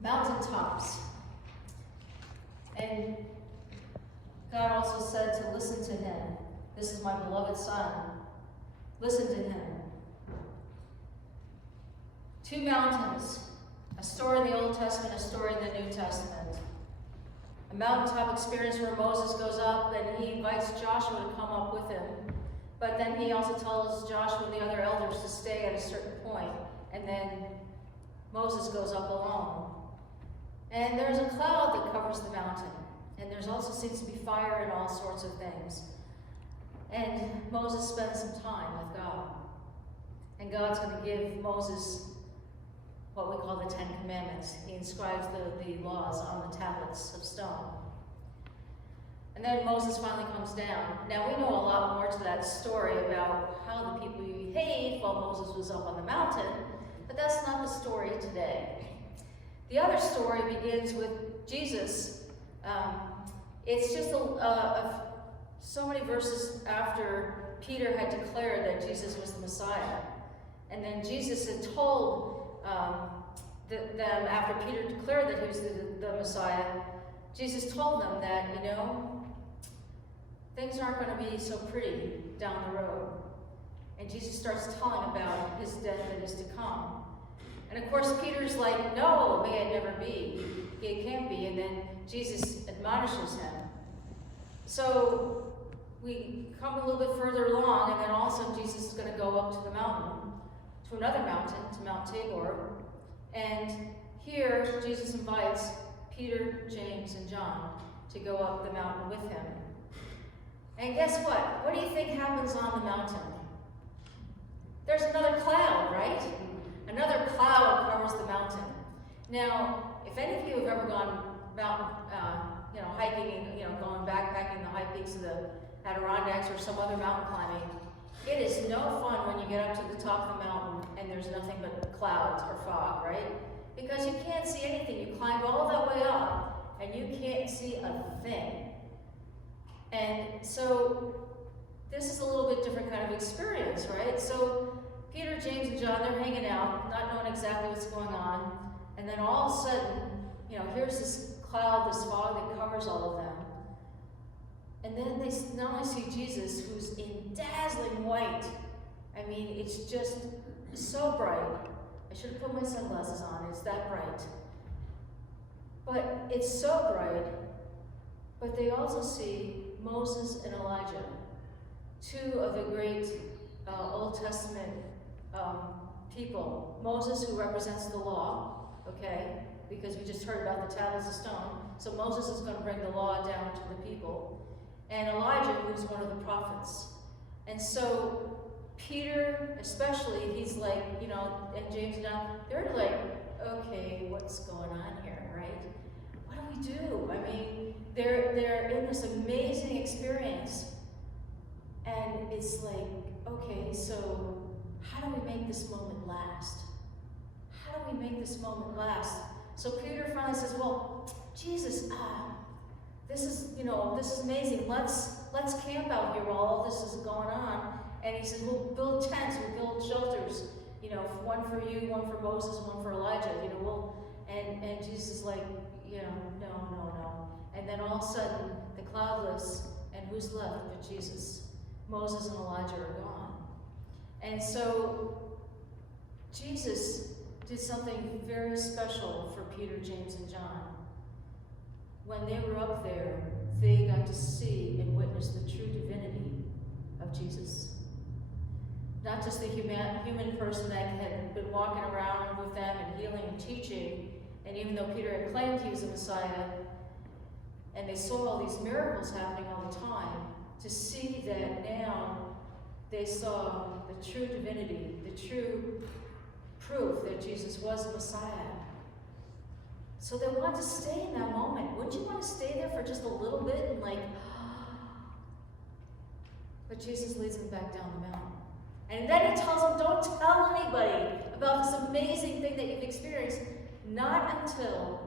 mountaintops. And God also said to listen to him. This is my beloved son. Listen to him. Two mountains, a story in the Old Testament, a story in the New Testament. A mountaintop experience where Moses goes up and he invites Joshua to come up with him. But then he also tells Joshua and the other elders to stay at a certain point. And then Moses goes up alone. And there's a cloud that covers the mountain. And there's also seems to be fire and all sorts of things. And Moses spends some time with God. And God's going to give Moses what we call the Ten Commandments. He inscribes the laws on the tablets of stone. And then Moses finally comes down. Now we know a lot more to that story about how the people behaved while Moses was up on the mountain, but that's not the story today. The other story begins with Jesus. It's just so many verses after Peter had declared that Jesus was the Messiah. And then Jesus had told them, after Peter declared that he was the Messiah, Jesus told them that, things aren't going to be so pretty down the road. And Jesus starts telling about his death that is to come. And of course, Peter's like, no, may it never be. It can't be. And then Jesus admonishes him. So we come a little bit further along, and then all of a sudden Jesus is going to go up to the mountain, to another mountain, to Mount Tabor. And here, Jesus invites Peter, James, and John to go up the mountain with him. And guess what? What do you think happens on the mountain? There's another cloud, right? Another cloud covers the mountain. Now, if any of you have ever gone mountain, hiking, going backpacking the high peaks of the Adirondacks or some other mountain climbing, it is no fun when you get up to the top of the mountain and there's nothing but clouds or fog, right? Because you can't see anything. You climbed all that way up and you can't see a thing. And so this is a little bit different kind of experience, right? So Peter, James, and John, they're hanging out, not knowing exactly what's going on. And then all of a sudden, here's this cloud, this fog that covers all of them. And then they not only see Jesus, who's in dazzling white. I mean, it's just so bright. I should have put my sunglasses on. It's that bright. But it's so bright. But they also see Moses and Elijah, two of the great Old Testament people. Moses, who represents the law, okay, because we just heard about the tablets of stone. So Moses is going to bring the law down to the people. And Elijah, who's one of the prophets. And so Peter, especially, he's like, and James and John, they're like, okay, what's going on here, right? What do we do? I mean, they're in this amazing experience. And it's like, okay, so how do we make this moment last? How do we make this moment last? So Peter finally says, well, Jesus, this is amazing. Let's camp out here while all this is going on. And he says, we'll build tents, we'll build shelters, one for you, one for Moses, one for Elijah, and Jesus is like, no. And then all of a sudden, the cloud lifts, and who's left but Jesus? Moses and Elijah are gone. And so Jesus did something very special for Peter, James, and John. When they were up there, they got to see and witness the true divinity of Jesus. Not just the human person that had been walking around with them and healing and teaching, and even though Peter had claimed he was the Messiah, and they saw all these miracles happening all the time, to see that now they saw the true divinity, the true proof that Jesus was the Messiah. So they wanted to stay in that moment. Wouldn't you want to stay there for just a little bit and but Jesus leads them back down the mountain. And then he tells them, don't tell anybody about this amazing thing that you've experienced, not until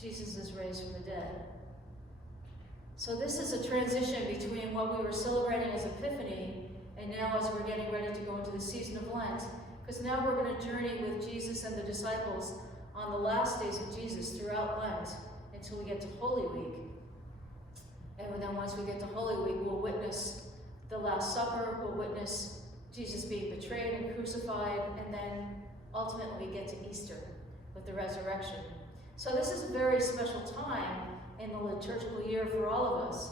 Jesus is raised from the dead. So this is a transition between what we were celebrating as Epiphany and now as we're getting ready to go into the season of Lent. Because now we're going to journey with Jesus and the disciples on the last days of Jesus throughout Lent until we get to Holy Week. And then once we get to Holy Week, we'll witness the Last Supper, we'll witness Jesus being betrayed and crucified, and then ultimately we get to Easter with the resurrection. So this is a very special time in the liturgical year for all of us.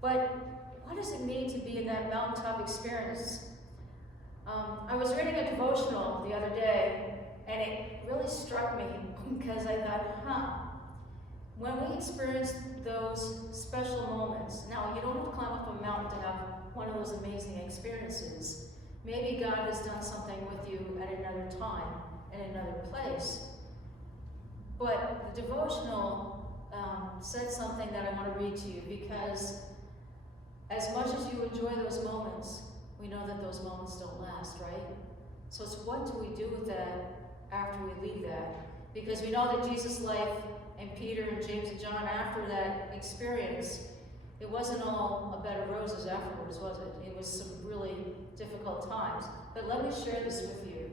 But what does it mean to be in that mountaintop experience? I was reading a devotional the other day, and it really struck me because I thought, when we experience those special moments, now you don't have to climb up a mountain to have one of those amazing experiences. Maybe God has done something with you at another time, in another place. But the devotional said something that I want to read to you, because as much as you enjoy those moments, we know that those moments don't last, right? So it's what do we do with that after we leave that? Because we know that Jesus' life and Peter and James and John, after that experience, it wasn't all a bed of roses afterwards, was it? It was some really difficult times. But let me share this with you.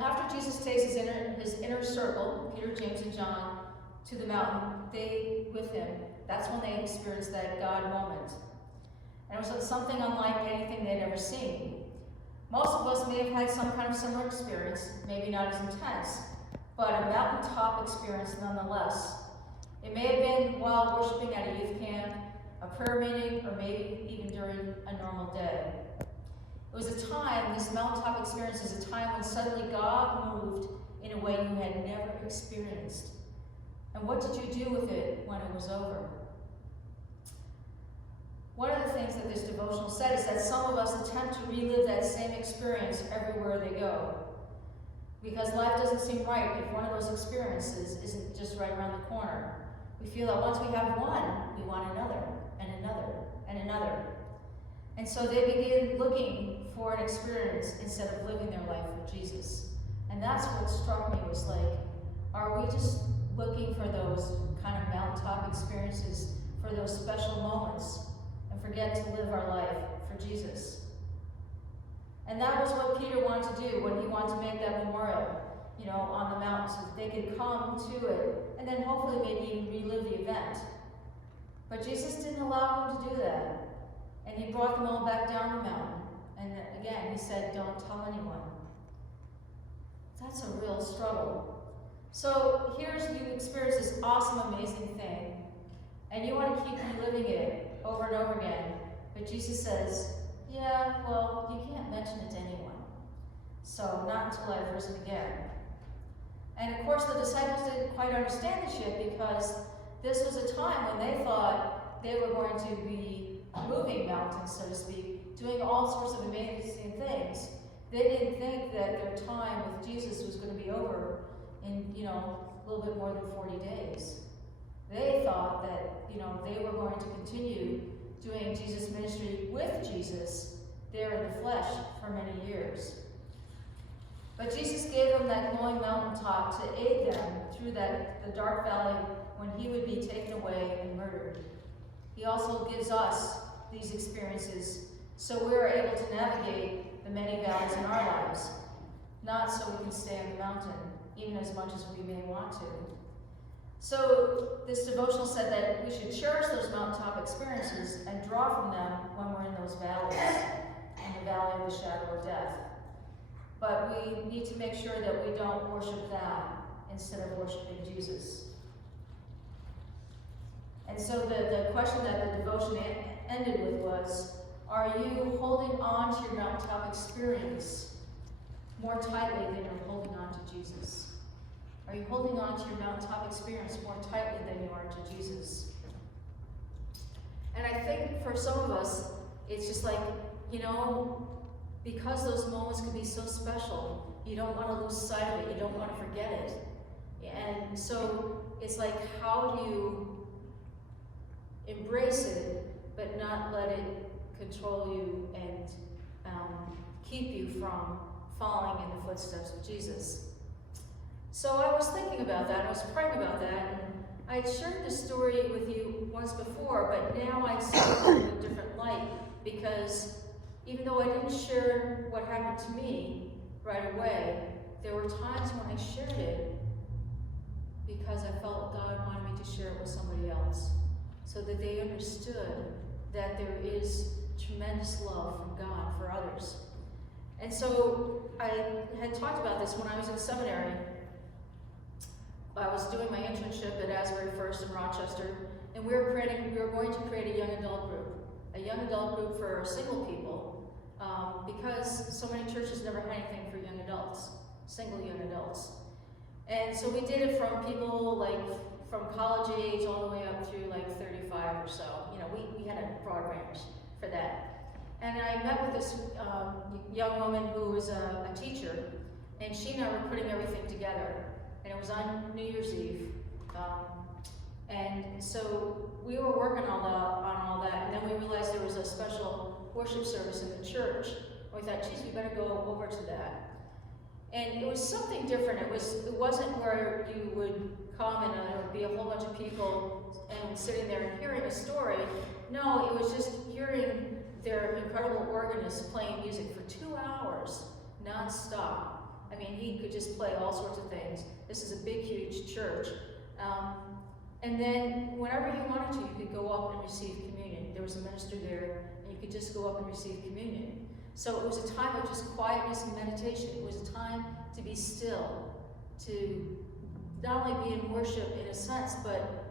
After Jesus takes his inner circle, Peter, James, and John, to the mountain, they with him, that's when they experienced that God moment. And it was something unlike anything they'd ever seen. Most of us may have had some kind of similar experience, maybe not as intense, but a mountaintop experience nonetheless. It may have been while worshiping at a youth camp, a prayer meeting, or maybe even during a normal day. It was a time, this mountaintop experience is a time when suddenly God moved in a way you had never experienced. And what did you do with it when it was over? One of the things that this devotional said is that some of us attempt to relive that same experience everywhere they go. Because life doesn't seem right if one of those experiences isn't just right around the corner. We feel that once we have one, we want another, and another, and another. And so they begin looking for an experience instead of living their life for Jesus. And that's what struck me, was like, are we just looking for those kind of mountaintop experiences, for those special moments, and forget to live our life for Jesus? And that was what Peter wanted to do when he wanted to make that memorial, on the mountain, so that they could come to it, and then hopefully maybe even relive the event. But Jesus didn't allow him to do that. And he brought them all back down the mountain. And again, he said, don't tell anyone. That's a real struggle. So here's, you experience this awesome, amazing thing, and you want to keep reliving it over and over again. But Jesus says, yeah, well, you can't mention it to anyone. So not until I've risen again. And of course, the disciples didn't quite understand this yet, because this was a time when they thought they were going to be moving mountains, so to speak, doing all sorts of amazing things. They didn't think that their time with Jesus was going to be over in, a little bit more than 40 days. They thought that, they were going to continue doing Jesus' ministry with Jesus there in the flesh for many years. But Jesus gave them that glowing mountaintop to aid them through the dark valley when he would be taken away and murdered. He also gives us these experiences so we're able to navigate the many valleys in our lives, not so we can stay on the mountain, even as much as we may want to. So this devotional said that we should cherish those mountaintop experiences and draw from them when we're in those valleys, in the valley of the shadow of death. But we need to make sure that we don't worship that instead of worshiping Jesus. And so the question that the devotion ended with was, are you holding on to your mountaintop experience more tightly than you're holding on to Jesus? Are you holding on to your mountaintop experience more tightly than you are to Jesus? And I think for some of us, it's just like, because those moments can be so special, you don't want to lose sight of it, you don't want to forget it. And so it's like, how do you embrace it, but not let it control you and keep you from following in the footsteps of Jesus? So I was thinking about that, I was praying about that, and I had shared this story with you once before, but now I see it in a different light, because even though I didn't share what happened to me right away, there were times when I shared it because I felt God wanted me to share it with somebody else, so that they understood that there is tremendous love from God for others. And so I had talked about this when I was in seminary. I was doing my internship at Asbury First in Rochester, and we were going to create a young adult group for single people, because so many churches never had anything for young adults, single young adults. And so we did it from people like from college age all the way up through like 35 or so. You know, we had a broad range for that. And I met with this young woman who was a teacher, and she and I were putting everything together. And it was on New Year's Eve. And so we were working on all that, and then we realized there was a special worship service in the church. And we thought, geez, we better go over to that. And it was something different. It wasn't where you would come and there would be a whole bunch of people and sitting there and hearing a story. No, it was just hearing their incredible organist playing music for 2 hours, non-stop. I mean, he could just play all sorts of things. This is a big, huge church. And then whenever you wanted to, you could go up and receive communion. There was a minister there, and you could just go up and receive communion. So it was a time of just quietness and meditation. It was a time to be still, to not only be in worship in a sense, but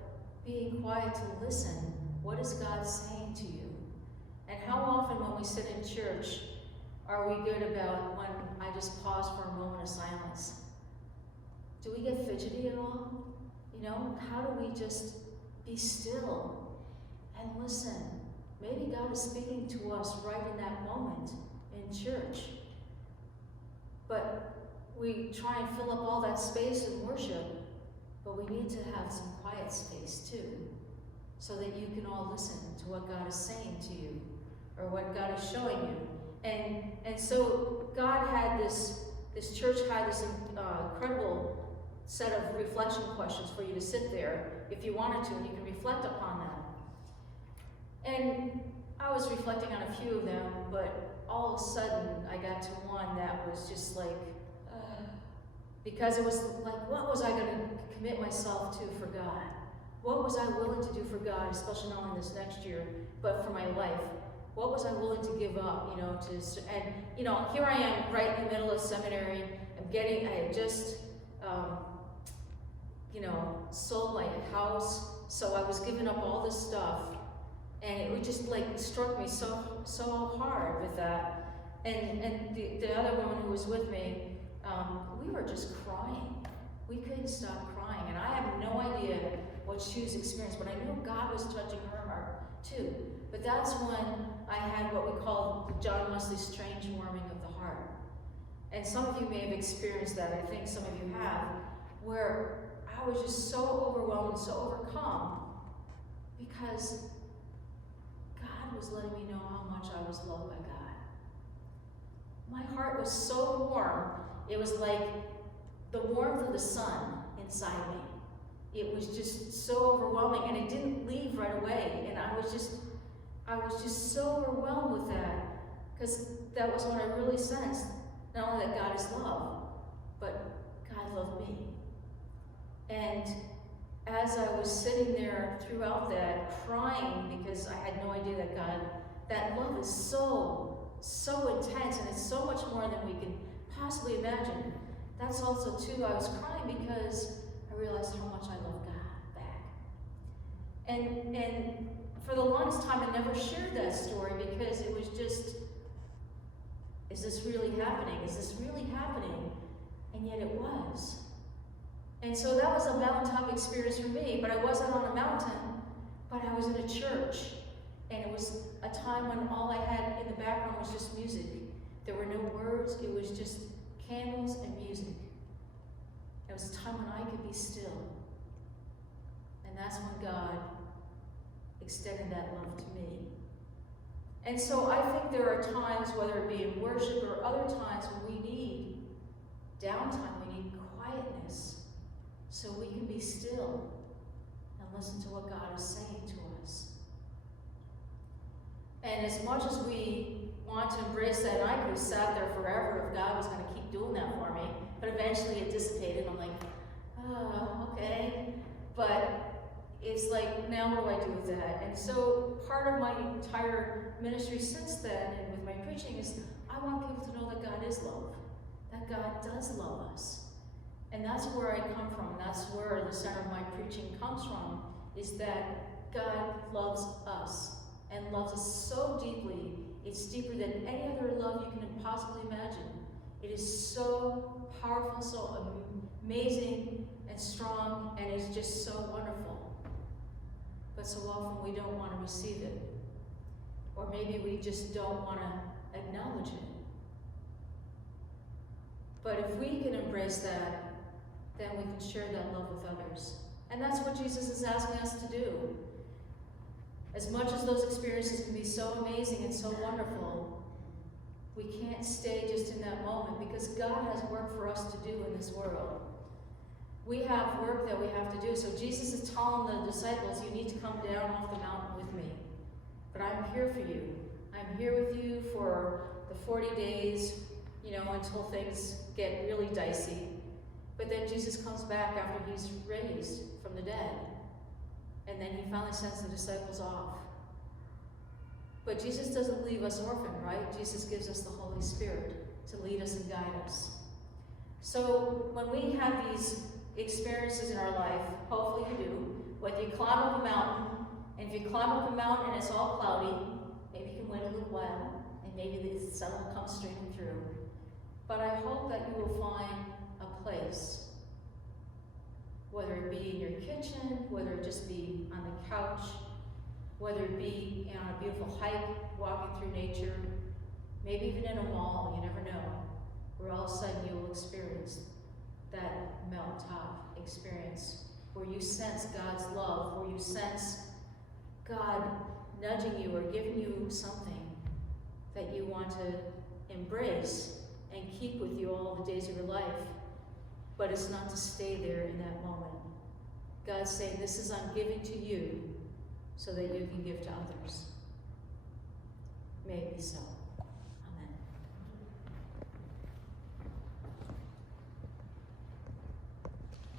being quiet to listen. What is God saying to you? And how often when we sit in church, are we good about when I just pause for a moment of silence? Do we get fidgety at all? You know, how do we just be still and listen? Maybe God is speaking to us right in that moment in church. But we try and fill up all that space in worship, but we need to have some quiet space too, so that you can all listen to what God is saying to you, or what God is showing you. And so God had this church had this incredible set of reflection questions for you to sit there if you wanted to, and you can reflect upon them. And I was reflecting on a few of them, but all of a sudden I got to one that was just like, because it was like, what was I going to commit myself to for God? What was I willing to do for God, especially not only this next year, but for my life? What was I willing to give up, here I am right in the middle of seminary. I had just, sold my house, so I was giving up all this stuff, and it would just like struck me so hard with that. And the other woman who was with me, we were just crying. We couldn't stop crying, and I have no idea what she was experiencing, but I knew God was touching her heart too. But that's when I had what we call the John Wesley strange warming of the heart. And some of you may have experienced that. I think some of you have, where I was just so overwhelmed and so overcome because God was letting me know how much I was loved by God. My heart was so warm. It was like the warmth of the sun inside me. It was just so overwhelming, and it didn't leave right away. And I was just so overwhelmed with that, because that was when I really sensed not only that God is love, but God loved me. And as I was sitting there throughout that, crying because I had no idea that love is so intense, and it's so much more than we can possibly imagine. That's also too, I was crying because I realized how much I love God back. And for the longest time, I never shared that story because it was just, is this really happening? Is this really happening? And yet it was. And so that was a Mountain Top experience for me, but I wasn't on a mountain, but I was in a church. And it was a time when all I had in the background was just music. There were no words, it was just candles and music. It was a time when I could be still. And that's when God extended that love to me. And so I think there are times, whether it be in worship or other times, when we need downtime, we need quietness, so we can be still and listen to what God is saying to us. And as much as we want to embrace that, and I could have sat there forever if God was going to keep doing that for me, but eventually it dissipated. I'm like, oh, okay. But it's like, now what do I do with that? And so part of my entire ministry since then, and with my preaching, is I want people to know that God is love, that God does love us. And that's where I come from. That's where the center of my preaching comes from, is that God loves us and loves us so deeply. It's deeper than any other love you can possibly imagine. It is so powerful, so amazing and strong, and it's just so wonderful. But so often we don't want to receive it. Or maybe we just don't want to acknowledge it. But if we can embrace that, then we can share that love with others. And that's what Jesus is asking us to do. As much as those experiences can be so amazing and so wonderful, we can't stay just in that moment, because God has work for us to do in this world. We have work that we have to do. So Jesus is telling the disciples, you need to come down off the mountain with me. But I'm here for you. I'm here with you for the 40 days, until things get really dicey. But then Jesus comes back after he's raised from the dead. And then he finally sends the disciples off. But Jesus doesn't leave us orphaned, right? Jesus gives us the Holy Spirit to lead us and guide us. So when we have these experiences in our life, hopefully you do, whether you climb up a mountain, and if you climb up a mountain and it's all cloudy, maybe you can wait a little while, and maybe the sun will come streaming through. But I hope that you will find a place, whether it be in your kitchen, whether it just be on the couch, whether it be on a beautiful hike, walking through nature, maybe even in a mall, you never know, where all of a sudden you will experience that mountaintop experience, where you sense God's love, where you sense God nudging you or giving you something that you want to embrace and keep with you all the days of your life. But it's not to stay there in that moment. God's saying, this is I'm giving to you so that you can give to others. May it be so.